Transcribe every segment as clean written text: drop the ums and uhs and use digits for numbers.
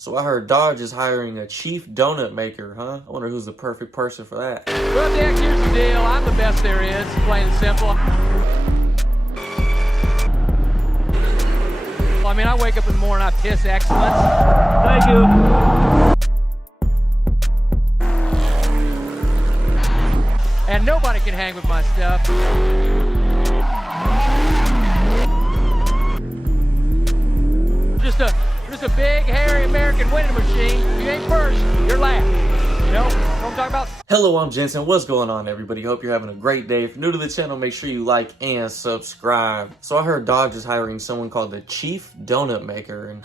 So I heard Dodge is hiring a chief donut maker, huh? I wonder who's the perfect person for that. Well, Dick, here's the deal. I'm the best there is, plain and simple. I mean, I wake up in the morning, I piss excellence. Thank you. And nobody can hang with my stuff. Just a big, hairy American winning machine. If you ain't first, you're last. You know what I'm talking about? Hello, I'm Jensen. What's going on, everybody? Hope you're having a great day. If you're new to the channel, make sure you like and subscribe. So I heard Dodge is hiring someone called the Chief Donut Maker, and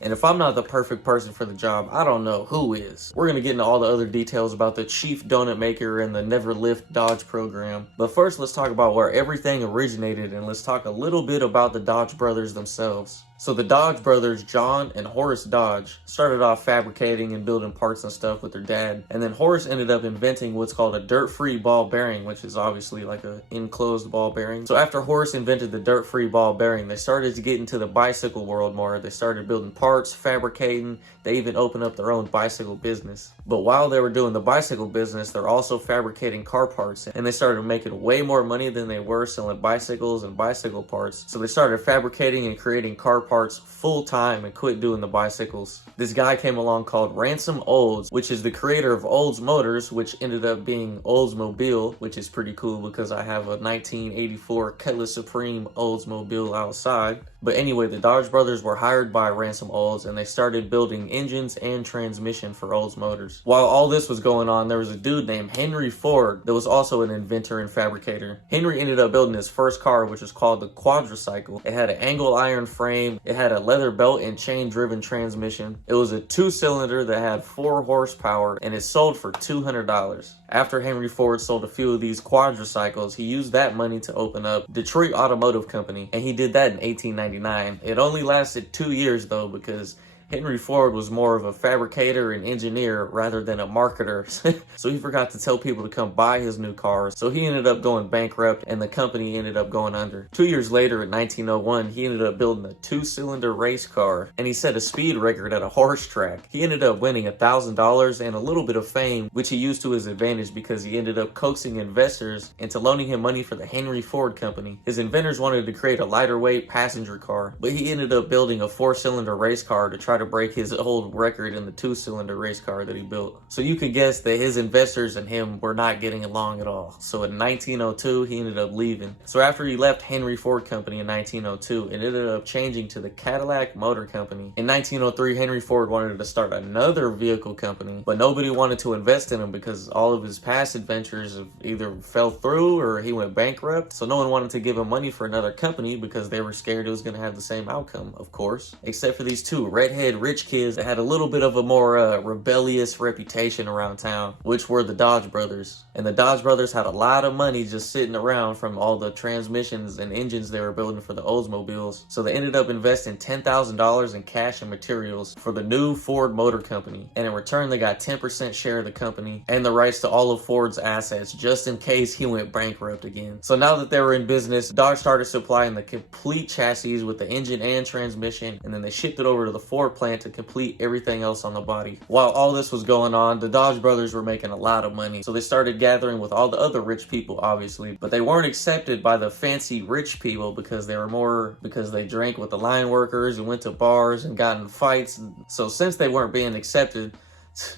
and if I'm not the perfect person for the job, I don't know who is. We're gonna get into all the other details about the Chief Donut Maker and the Never Lift Dodge program. But first, let's talk about where everything originated, and let's talk a little bit about the Dodge brothers themselves. So the Dodge brothers, John and Horace Dodge, started off fabricating and building parts and stuff with their dad. And then Horace ended up inventing what's called a dirt-free ball bearing, which is obviously like an enclosed ball bearing. So after Horace invented the dirt-free ball bearing, they started to get into the bicycle world more. They started building parts, fabricating. They even opened up their own bicycle business. But while they were doing the bicycle business, they're also fabricating car parts. And they started making way more money than they were selling bicycles and bicycle parts. So they started fabricating and creating car parts full time and quit doing the bicycles. This guy came along called Ransom Olds, which is the creator of Olds Motors, which ended up being Oldsmobile, which is pretty cool because I have a 1984 Cutlass Supreme Oldsmobile outside. But anyway, the Dodge brothers were hired by Ransom Olds and they started building engines and transmission for Olds Motors. While all this was going on, there was a dude named Henry Ford that was also an inventor and fabricator. Henry ended up building his first car, which was called the quadricycle. It had an angle iron frame, it had a leather belt and chain driven transmission. It was a 2-cylinder that had 4 horsepower and it sold for $200. After Henry Ford sold a few of these quadricycles, he used that money to open up Detroit Automotive Company, and he did that in 1899. It only lasted 2 years though, because Henry Ford was more of a fabricator and engineer rather than a marketer, so he forgot to tell people to come buy his new cars. So he ended up going bankrupt and the company ended up going under. 2 years later, in 1901, he ended up building a 2-cylinder race car and he set a speed record at a horse track. He ended up winning $1,000 and a little bit of fame, which he used to his advantage because he ended up coaxing investors into loaning him money for the Henry Ford Company. His inventors wanted to create a lighter weight passenger car, but he ended up building a 4-cylinder race car to try to break his old record in the 2-cylinder race car that he built. So you can guess that his investors and him were not getting along at all. So in 1902, he ended up leaving. So after he left Henry Ford Company in 1902, it ended up changing to the Cadillac Motor Company. In 1903, Henry Ford wanted to start another vehicle company, but nobody wanted to invest in him because all of his past adventures either fell through or he went bankrupt. So no one wanted to give him money for another company because they were scared it was going to have the same outcome, of course. Except for these two redhead rich kids that had a little bit of a more rebellious reputation around town, which were the Dodge brothers. And the Dodge brothers had a lot of money just sitting around from all the transmissions and engines they were building for the Oldsmobiles. So they ended up investing $10,000 in cash and materials for the new Ford Motor Company. And in return, they got 10% share of the company and the rights to all of Ford's assets just in case he went bankrupt again. So now that they were in business, Dodge started supplying the complete chassis with the engine and transmission, and then they shipped it over to the Ford plant to complete everything else on the body. While all this was going on, the Dodge brothers were making a lot of money, so they started gathering with all the other rich people, obviously, but they weren't accepted by the fancy rich people because they drank with the line workers and went to bars and got in fights. So since they weren't being accepted,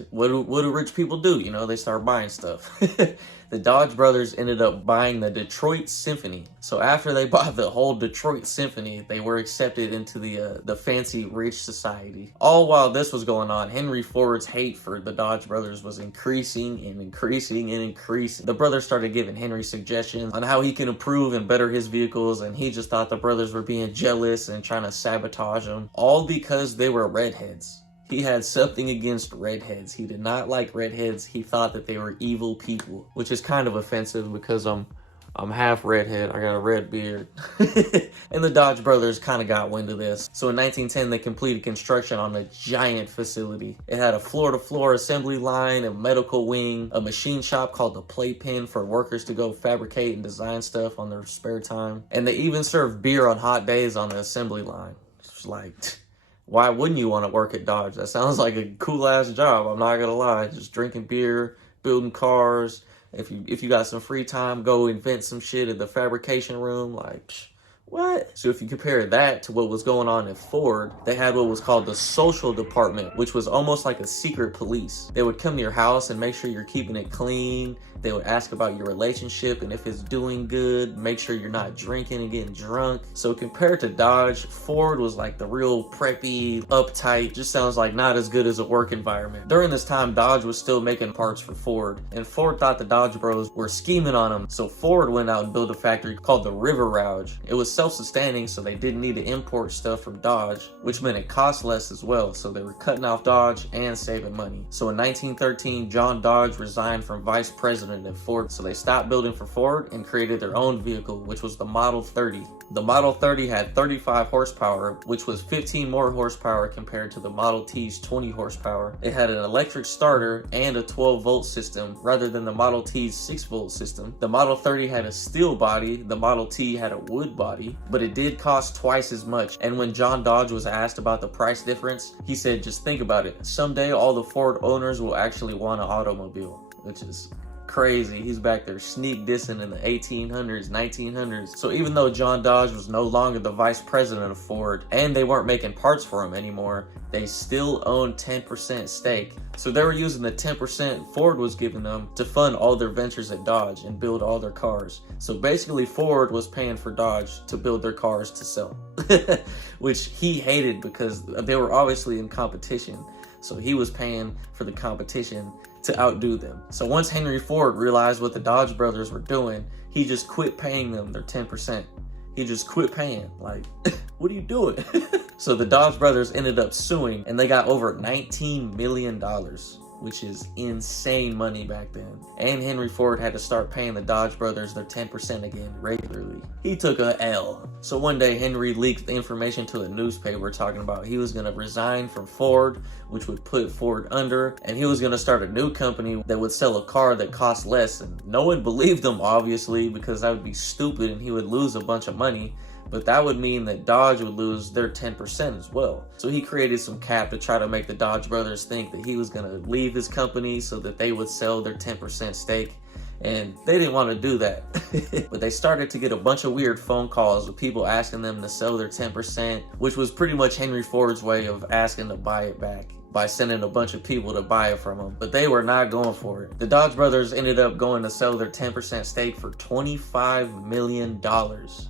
what do rich people do? You know, they start buying stuff. The Dodge brothers ended up buying the Detroit Symphony. So after they bought the whole Detroit Symphony, they were accepted into the fancy rich society. All while this was going on, Henry Ford's hate for the Dodge brothers was increasing and increasing and increasing. The brothers started giving Henry suggestions on how he can improve and better his vehicles, and he just thought the brothers were being jealous and trying to sabotage him, all because they were redheads. He had something against redheads. He did not like redheads. He thought that they were evil people, which is kind of offensive because I'm half redhead. I got a red beard. And the Dodge brothers kind of got wind of this. So in 1910, they completed construction on a giant facility. It had a floor-to-floor assembly line, a medical wing, a machine shop called the Playpen for workers to go fabricate and design stuff on their spare time. And they even served beer on hot days on the assembly line. It's like, why wouldn't you want to work at Dodge? That sounds like a cool ass job. I'm not gonna lie. Just drinking beer, building cars. If you got some free time, go invent some shit in the fabrication room. Like, psh, what? So if you compare that to what was going on at Ford, they had what was called the social department, which was almost like a secret police. They would come to your house and make sure you're keeping it clean. They would ask about your relationship and if it's doing good, make sure you're not drinking and getting drunk. So compared to Dodge, Ford was like the real preppy, uptight, just sounds like not as good as a work environment. During this time, Dodge was still making parts for Ford, and Ford thought the Dodge bros were scheming on them. So Ford went out and built a factory called the River Rouge. It was self-sustaining, so they didn't need to import stuff from Dodge, which meant it cost less as well. So they were cutting off Dodge and saving money. So in 1913, John Dodge resigned from vice president at Ford, so they stopped building for Ford and created their own vehicle, which was the Model 30. The Model 30 had 35 horsepower, which was 15 more horsepower compared to the Model T's 20 horsepower. It had an electric starter and a 12-volt system rather than the Model T's 6-volt system. The Model 30 had a steel body, the Model T had a wood body, but it did cost twice as much. And when John Dodge was asked about the price difference, he said, just think about it. Someday all the Ford owners will actually want an automobile, which is crazy. He's back there sneak dissing in the 1800s, 1900s. So even though John Dodge was no longer the vice president of Ford and they weren't making parts for him anymore, they still owned 10% stake. So they were using the 10% Ford was giving them to fund all their ventures at Dodge and build all their cars. So basically Ford was paying for Dodge to build their cars to sell, which he hated because they were obviously in competition. So he was paying for the competition to outdo them. So once Henry Ford realized what the Dodge brothers were doing, he just quit paying them their 10%. He just quit paying. Like, what are you doing? So the Dodge brothers ended up suing and they got over $19 million, which is insane money back then. And Henry Ford had to start paying the Dodge brothers their 10% again regularly. He took a L. So one day Henry leaked the information to a newspaper talking about he was gonna resign from Ford, which would put Ford under, and he was gonna start a new company that would sell a car that cost less. And no one believed him, obviously, because that would be stupid and he would lose a bunch of money. But that would mean that Dodge would lose their 10% as well. So he created some cap to try to make the Dodge brothers think that he was gonna leave his company so that they would sell their 10% stake. And they didn't want to do that. But they started to get a bunch of weird phone calls with people asking them to sell their 10%, which was pretty much Henry Ford's way of asking to buy it back by sending a bunch of people to buy it from him. But they were not going for it. The Dodge brothers ended up going to sell their 10% stake for $25 million,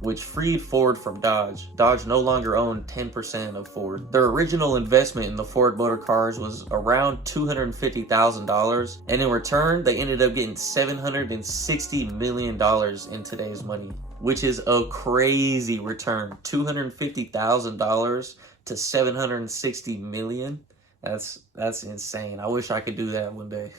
which freed Ford from Dodge. Dodge no longer owned 10% of Ford. Their original investment in the Ford motor cars was around $250,000, and in return, they ended up getting $760 million in today's money, which is a crazy return. $250,000 to $760 million. That's insane. I wish I could do that one day.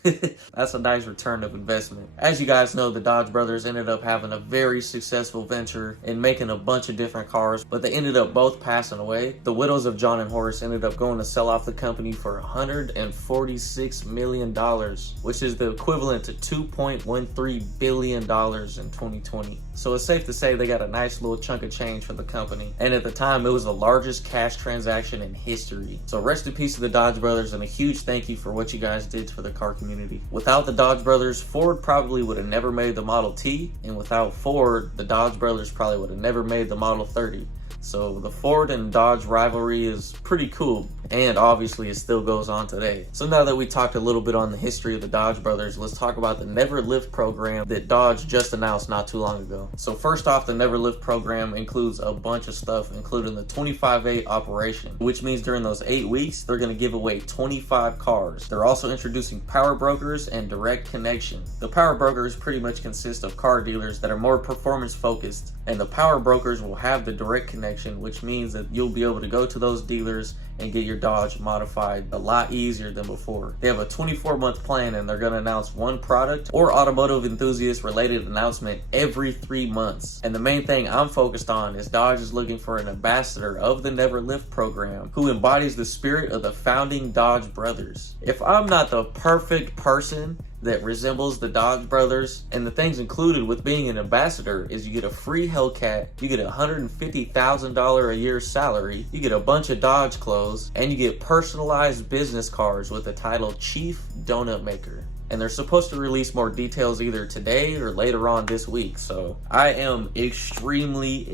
That's a nice return of investment. As you guys know, the Dodge brothers ended up having a very successful venture in making a bunch of different cars, but they ended up both passing away. The widows of John and Horace ended up going to sell off the company for $146 million, which is the equivalent to $2.13 billion in 2020. So it's safe to say they got a nice little chunk of change for the company. And at the time, it was the largest cash transaction in history. So rest in peace to the Dodge brothers, and a huge thank you for what you guys did for the car community. Without the Dodge brothers, Ford probably would have never made the Model T, and without Ford, the Dodge brothers probably would have never made the Model 30. So the Ford and Dodge rivalry is pretty cool, and obviously it still goes on today. So now that we talked a little bit on the history of the Dodge brothers, let's talk about the Never Lift program that Dodge just announced not too long ago. So first off, the Never Lift program includes a bunch of stuff, including the 25/8 operation, which means during those 8 weeks, they're going to give away 25 cars. They're also introducing power brokers and direct connection. The power brokers pretty much consist of car dealers that are more performance focused, and the power brokers will have the direct connection, which means that you'll be able to go to those dealers and get your Dodge modified a lot easier than before. They have a 24-month plan, and they're going to announce one product or automotive enthusiast related announcement every 3 months. And the main thing I'm focused on is Dodge is looking for an ambassador of the Never Lift program who embodies the spirit of the founding Dodge brothers. If I'm not the perfect person that resembles the Dodge brothers. And the things included with being an ambassador is you get a free Hellcat, you get a $150,000 a year salary, you get a bunch of Dodge clothes, and you get personalized business cards with the title Chief Donut Maker. And they're supposed to release more details either today or later on this week. So I am extremely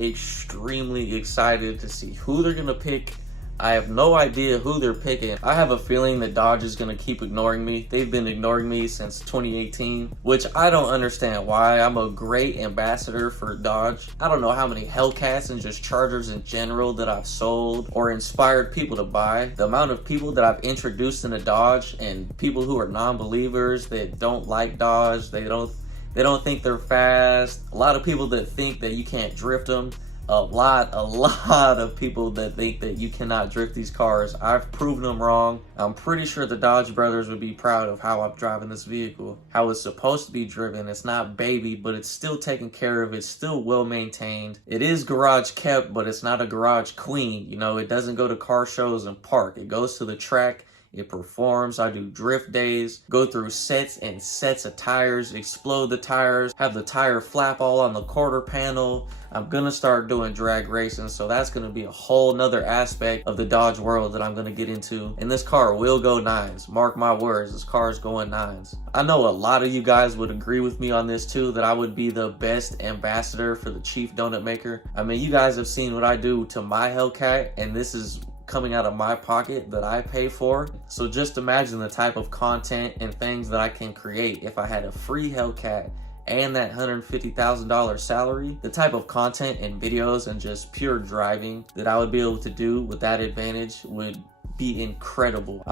excited to see who they're gonna pick. I have no idea who they're picking. I have a feeling that Dodge is going to keep ignoring me. They've been ignoring me since 2018, which I don't understand why. I'm a great ambassador for Dodge. I don't know how many Hellcats and just Chargers in general that I've sold or inspired people to buy. The amount of people that I've introduced into Dodge and people who are non-believers that don't like Dodge, they don't think they're fast. A lot of people that think that you can't drift them. A lot of people that think that you cannot drift these cars. I've proven them wrong. I'm pretty sure the Dodge brothers would be proud of how I'm driving this vehicle, how it's supposed to be driven. It's not babied, but it's still taken care of. It's still well maintained. It is garage kept, but it's not a garage queen. You know, it doesn't go to car shows and park. It goes to the track. It performs. I do drift days, go through sets and sets of tires, explode the tires, have the tire flap all on the quarter panel. I'm gonna start doing drag racing, so that's gonna be a whole nother aspect of the Dodge world that I'm gonna get into. And this car will go nines. Mark my words, this car is going nines. I know a lot of you guys would agree with me on this too, that I would be the best ambassador for the Chief Donut Maker. I mean, you guys have seen what I do to my Hellcat, and this is coming out of my pocket that I pay for. So just imagine the type of content and things that I can create if I had a free Hellcat and that $150,000 salary. The type of content and videos and just pure driving that I would be able to do with that advantage would be incredible.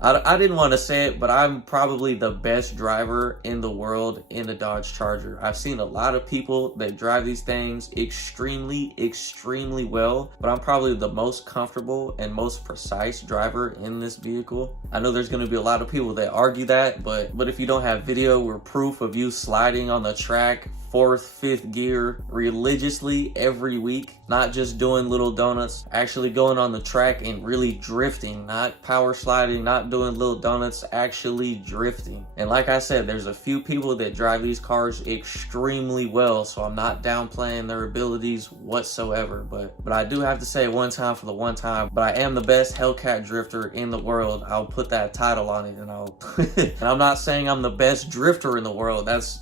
I didn't want to say it, but I'm probably the best driver in the world in the Dodge Charger. I've seen a lot of people that drive these things extremely well, but I'm probably the most comfortable and most precise driver in this vehicle. I know there's going to be a lot of people that argue that, but if you don't have video or proof of you sliding on the track 4th, 5th gear religiously every week, not just doing little donuts, actually going on the track and really drifting, not power sliding, not doing little donuts, actually drifting. And like I said, there's a few people that drive these cars extremely well, so I'm not downplaying their abilities whatsoever, but I do have to say one time for the one time, but I am the best Hellcat drifter in the world. I'll put that title on it, and and I'm not saying I'm the best drifter in the world. That's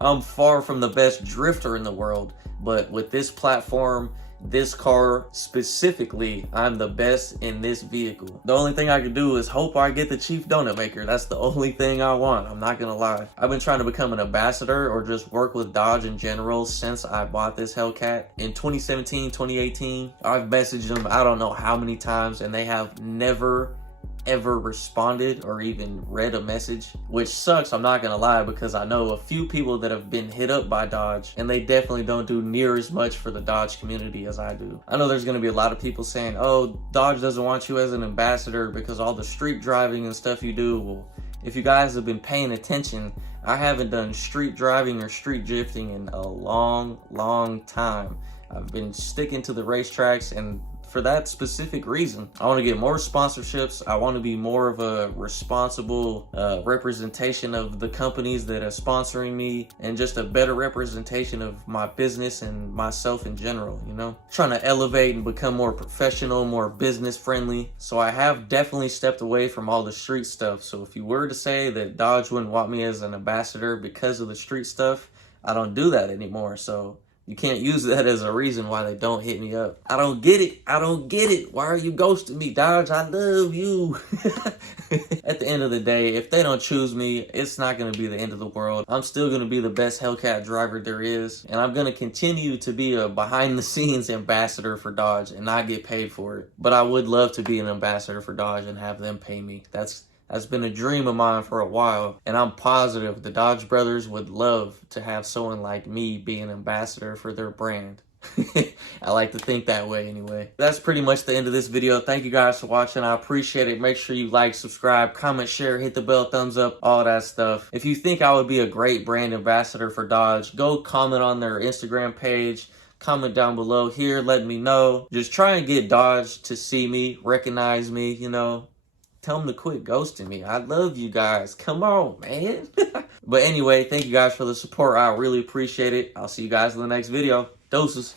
I'm far from the best drifter in the world, but with this platform, this car specifically, I'm the best in this vehicle. The only thing I can do is hope I get the Chief Donut Maker. That's the only thing I want. I'm not gonna lie. I've been trying to become an ambassador or just work with Dodge in general since I bought this Hellcat. In 2017, 2018, I've messaged them I don't know how many times, and they have never ever responded or even read a message, which sucks, I'm not gonna lie, because I know a few people that have been hit up by Dodge, and they definitely don't do near as much for the Dodge community as I do. I know there's gonna be a lot of people saying, oh, Dodge doesn't want you as an ambassador because all the street driving and stuff you do. Well, if you guys have been paying attention, I haven't done street driving or street drifting in a long time. I've been sticking to the racetracks, and for that specific reason, I want to get more sponsorships. I want to be more of a responsible representation of the companies that are sponsoring me, and just a better representation of my business and myself in general, you know? Trying to elevate and become more professional, more business friendly. So I have definitely stepped away from all the street stuff. So if you were to say that Dodge wouldn't want me as an ambassador because of the street stuff, I don't do that anymore. So you can't use that as a reason why they don't hit me up. I don't get it. I don't get it. Why are you ghosting me, Dodge? I love you. At the end of the day, if they don't choose me, it's not going to be the end of the world. I'm still going to be the best Hellcat driver there is. And I'm going to continue to be a behind-the-scenes ambassador for Dodge and not get paid for it. But I would love to be an ambassador for Dodge and have them pay me. That's been a dream of mine for a while, and I'm positive the Dodge brothers would love to have someone like me be an ambassador for their brand. I like to think that way anyway. That's pretty much the end of this video. Thank you guys for watching. I appreciate it. Make sure you like, subscribe, comment, share, hit the bell, thumbs up, all that stuff. If you think I would be a great brand ambassador for Dodge, go comment on their Instagram page. Comment down below here, let me know. Just try and get Dodge to see me, recognize me, you know. tell them to quit ghosting me. I love you guys. Come on, man. But anyway, thank you guys for the support. I really appreciate it. I'll see you guys in the next video. Doses.